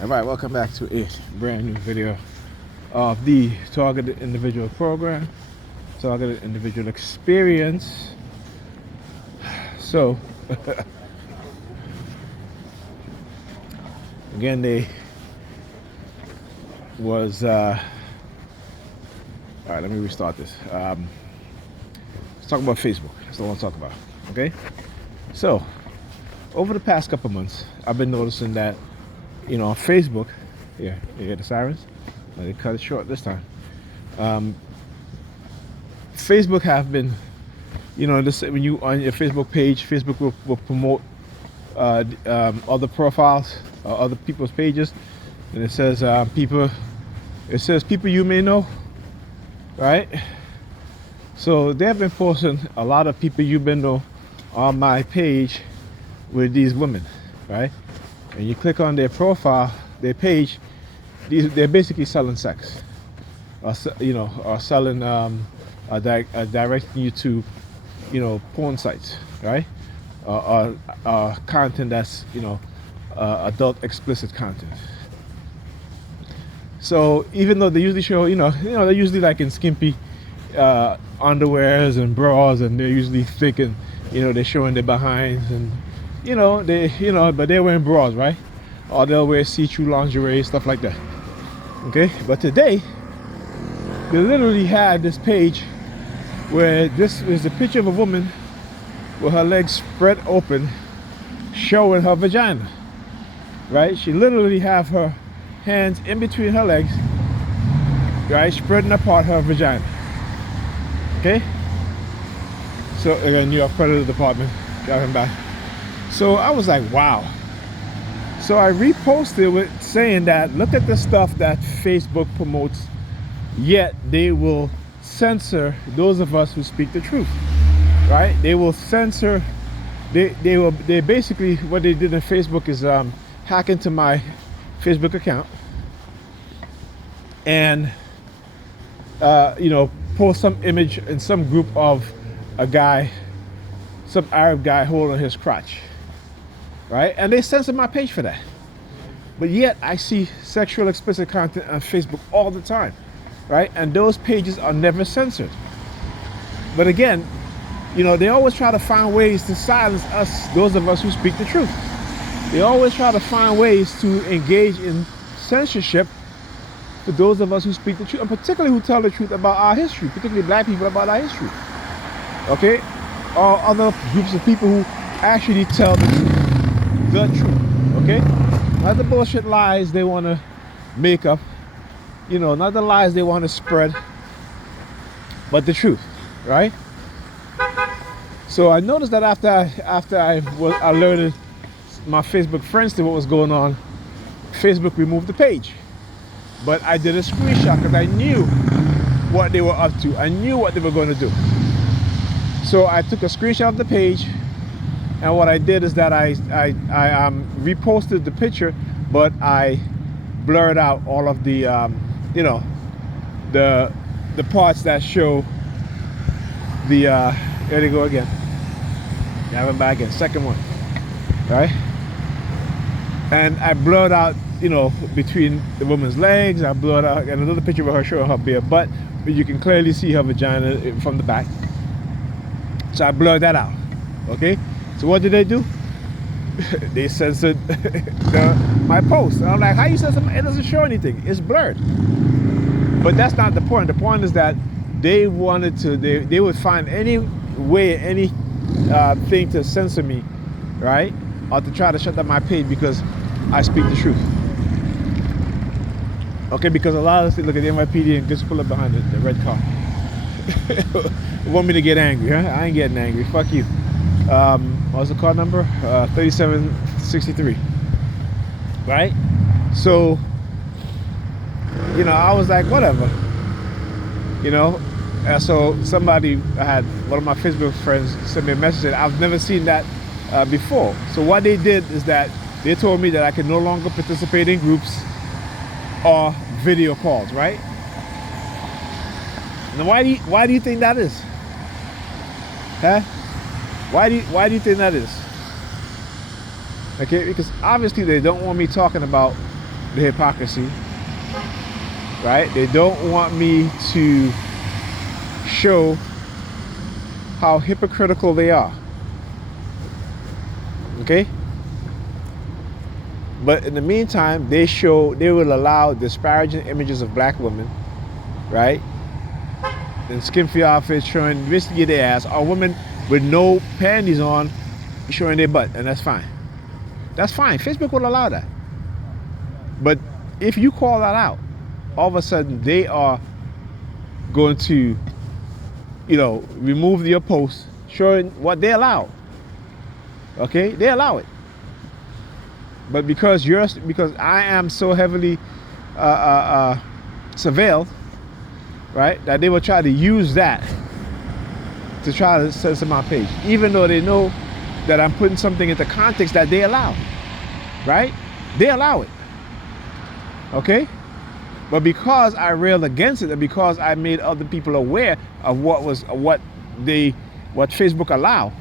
Alright, welcome back to a brand new video of the Targeted Individual Program, Targeted Individual Experience. So, again, they was, alright, let me restart this. Let's talk about Facebook. That's what I want to talk about, okay? So, over the past couple months, I've been noticing that on Facebook, yeah, you hear the sirens? They cut it short this time. Facebook have been, when you on your Facebook page, Facebook will promote other profiles, other people's pages, and it says people you may know, right? So they have been posting a lot of people you may know on my page with these women, right? And you click on their profile, their page, they're basically selling sex, or selling, directing you to, porn sites, right? Or content that's, adult explicit content. So even though they usually show, they're usually like in skimpy underwears and bras, and they're usually thick, and they're showing their behinds, and but they're wearing bras, right? Or they'll wear see-through lingerie, stuff like that. Okay, but today they literally had this page where this is a picture of a woman with her legs spread open, showing her vagina. Right? She literally have her hands in between her legs, right, spreading apart her vagina. Okay. So again, New York Predator Department driving by. So I was like, wow. So I reposted with saying that, look at the stuff that Facebook promotes, yet they will censor those of us who speak the truth, right? They will censor, they basically, what they did in Facebook is hack into my Facebook account and, post some image in some group of a guy, some Arab guy holding his crotch. Right? And they censor my page for that. But yet I see sexual explicit content on Facebook all the time. Right? And those pages are never censored. But again, they always try to find ways to silence us, those of us who speak the truth. They always try to find ways to engage in censorship for those of us who speak the truth, and particularly who tell the truth about our history, particularly black people about our history. Okay? Or other groups of people who actually tell the truth. The truth, okay? Not the bullshit lies they want to make up, not the lies they want to spread, but the truth, right? So I noticed that after I alerted my Facebook friends to what was going on, Facebook removed the page. But I did a screenshot because I knew what they were up to. I knew what they were going to do. So I took a screenshot of the page. And what I did is that I reposted the picture, but I blurred out all of the, the parts that show the, there they go again. Have them back again, second one, right? And I blurred out, between the woman's legs, I blurred out, and another picture of her showing her bare butt, but you can clearly see her vagina from the back. So I blurred that out, okay? So what did they do? They censored my post. And I'm like, how you censor? It doesn't show anything. It's blurred. But that's not the point. The point is that they wanted to, they would find any way, any thing to censor me, right? Or to try to shut down my page because I speak the truth. Okay, because a lot of us look at the NYPD and just pull up behind the red car. Want me to get angry, huh? I ain't getting angry. Fuck you. What's the car number? 3763. Right? So, I was like, whatever. And so I had one of my Facebook friends send me a message that I've never seen that before. So what they did is that they told me that I can no longer participate in groups or video calls, right? Now why do you think that is? Huh? Why do you think that is? Okay, because obviously they don't want me talking about the hypocrisy, right? They don't want me to show how hypocritical they are. Okay? But in the meantime, they will allow disparaging images of black women, right? In skin-free outfits showing basically their ass, or women with no panties on showing their butt, and that's fine. That's fine. Facebook will allow that. But if you call that out, all of a sudden they are going to, remove your post showing what they allow. Okay? They allow it. But because I am so heavily surveilled, right, that they will try to use that to try to censor my page, even though they know that I'm putting something into context that they allow, right? They allow it, okay? But because I railed against it, and because I made other people aware of what Facebook allow,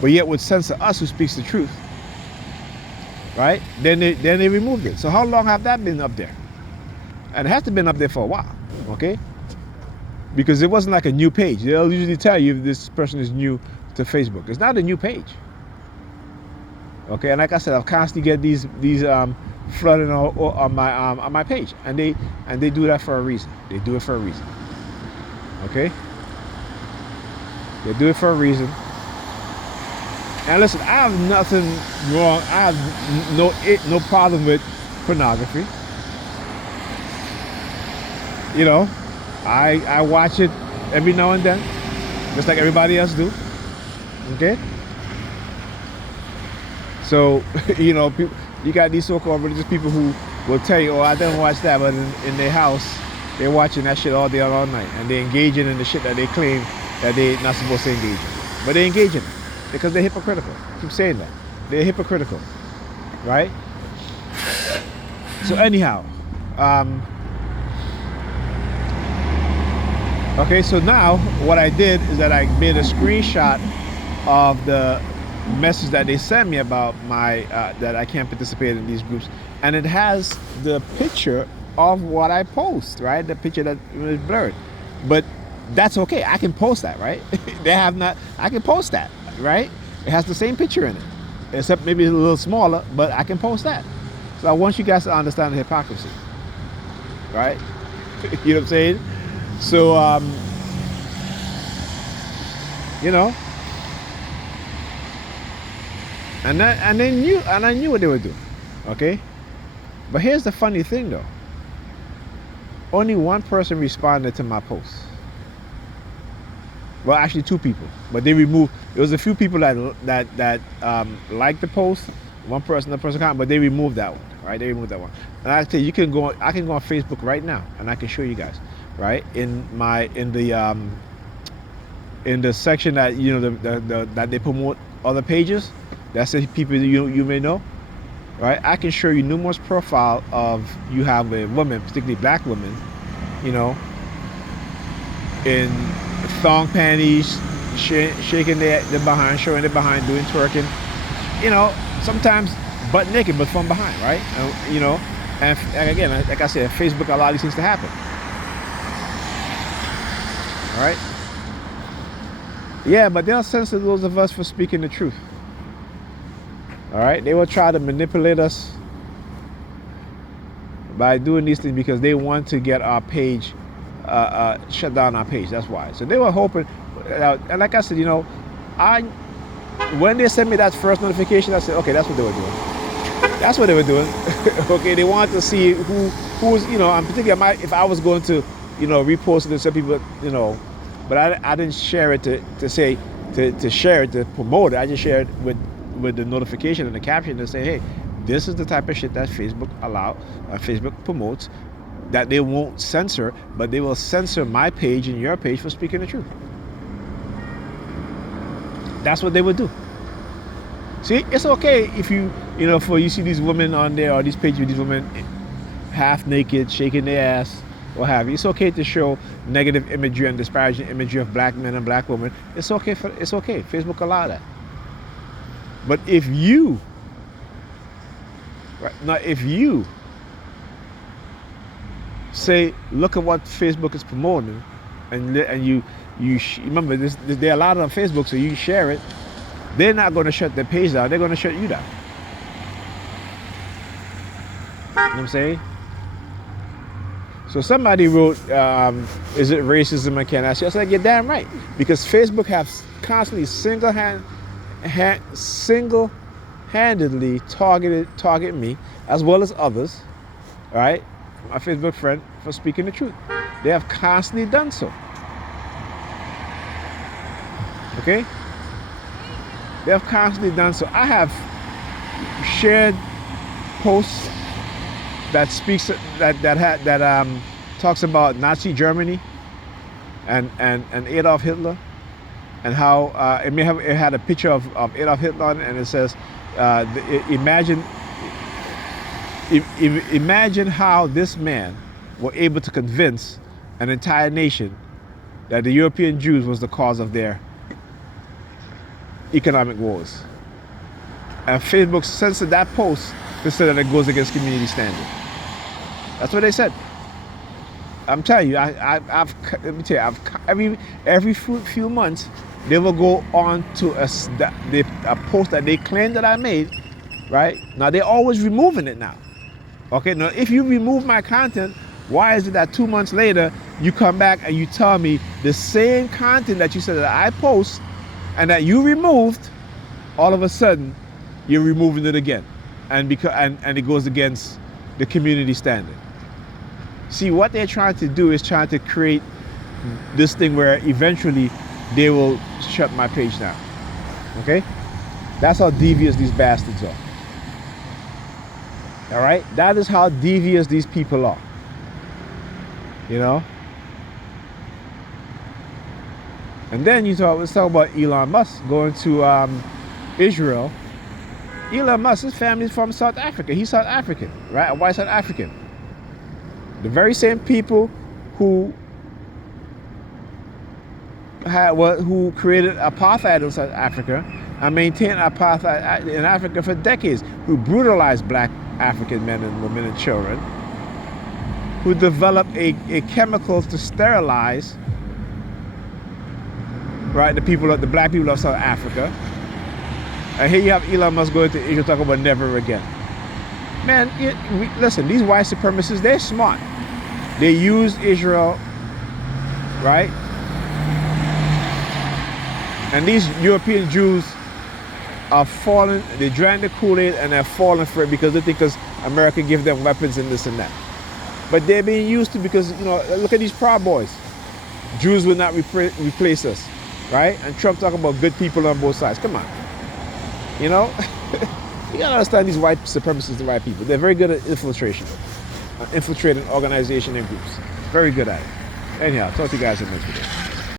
but yet would censor us who speaks the truth, right? Then they removed it. So how long have that been up there? And it has to have been up there for a while, okay? Because it wasn't like a new page. They'll usually tell you if this person is new to Facebook. It's not a new page. Okay, and like I said, I'll constantly get these flooding on my page, and they do that for a reason. They do it for a reason. Okay, they do it for a reason. And listen, I have nothing wrong. I have no problem with pornography. I watch it every now and then, just like everybody else do. Okay? So, you got these so-called religious people who will tell you, oh, I don't watch that, but in their house, they're watching that shit all day, all night, and they're engaging in the shit that they claim that they're not supposed to engage in. But they engage in it because they're hypocritical. I keep saying that. They're hypocritical, right? So anyhow, okay, so now what I did is that I made a screenshot of the message that they sent me about my that I can't participate in these groups, and it has the picture of what I post, right? The picture that was blurred, but that's okay. I can post that, right? I can post that, right? It has the same picture in it, except maybe it's a little smaller, but I can post that. So I want you guys to understand the hypocrisy, right? You know what I'm saying? So, and I knew what they were doing, okay? But here's the funny thing, though. Only one person responded to my post. Well, actually, two people, but they removed. There was a few people that liked the post. The person comment, but they removed that one, right? They removed that one. And I tell you, I can go on Facebook right now, and I can show you guys. Right in the section that that they promote other pages, that's the people you may know, right? I can show you numerous profile of you have a woman, particularly black women, in thong panties, shaking their behind, showing their behind, doing twerking, sometimes butt naked, but from behind, right? And again, like I said, Facebook allows these things to happen. All right? Yeah, but they'll censor those of us for speaking the truth. All right? They will try to manipulate us by doing these things because they want to get our page, shut down our page. That's why. So they were hoping, and like I said, when they sent me that first notification, I said, okay, that's what they were doing. That's what they were doing. Okay, they wanted to see who's, and particularly if I was going to, repost it to some people, but I didn't share it to share it, to promote it. I just shared it with the notification and the caption to say, hey, this is the type of shit that Facebook Facebook promotes, that they won't censor, but they will censor my page and your page for speaking the truth. That's what they would do. See, it's okay if you see these women on there, or these pages with these women half naked, shaking their ass, what have you. It's okay to show negative imagery and disparaging imagery of black men and black women. It's okay. Facebook allow that. But if you say, look at what Facebook is promoting, and you remember this, they're allowed on Facebook, so you share it. They're not going to shut their page down. They're going to shut you down. You know what I'm saying? So somebody wrote, is it racism? I can't ask you. I said, you're damn right. Because Facebook has constantly single-handedly targeted me, as well as others, all right? My Facebook friend, for speaking the truth. They have constantly done so. Okay? They have constantly done so. I have shared posts that speaks that talks about Nazi Germany and Adolf Hitler, and how it had a picture of Adolf Hitler, and it says, imagine how this man were able to convince an entire nation that the European Jews was the cause of their economic wars. And Facebook censored that post to say that it goes against community standard. That's what they said. I'm telling you, let me tell you, every few months, they will go on to a post that they claim that I made, right? Now, they're always removing it now. Okay, now if you remove my content, why is it that 2 months later, you come back and you tell me the same content that you said that I post and that you removed, all of a sudden, you're removing it again. And it goes against the community standard. See, what they're trying to do is trying to create this thing where eventually they will shut my page down. Okay? That's how devious these bastards are. All right? That is how devious these people are. You know? And then let's talk about Elon Musk going to Israel. Elon Musk, his family's from South Africa. He's South African, right? A white South African. The very same people who created apartheid in South Africa and maintained apartheid in Africa for decades, who brutalized black African men and women and children, who developed a chemical to sterilize, right, the black people of South Africa. And here you have Elon Musk going to Israel talking about never again. Man, listen, these white supremacists, they're smart. They use Israel, right? And these European Jews are falling, they drank the Kool-Aid and they're falling for it because they think because America give them weapons and this and that. But they're being used to because, look at these Proud Boys. Jews will not replace us, right? And Trump talking about good people on both sides. Come on. You gotta understand these white supremacists, the right people. They're very good at infiltration. Infiltrating organization and groups. Very good at it. Anyhow, talk to you guys in the next video.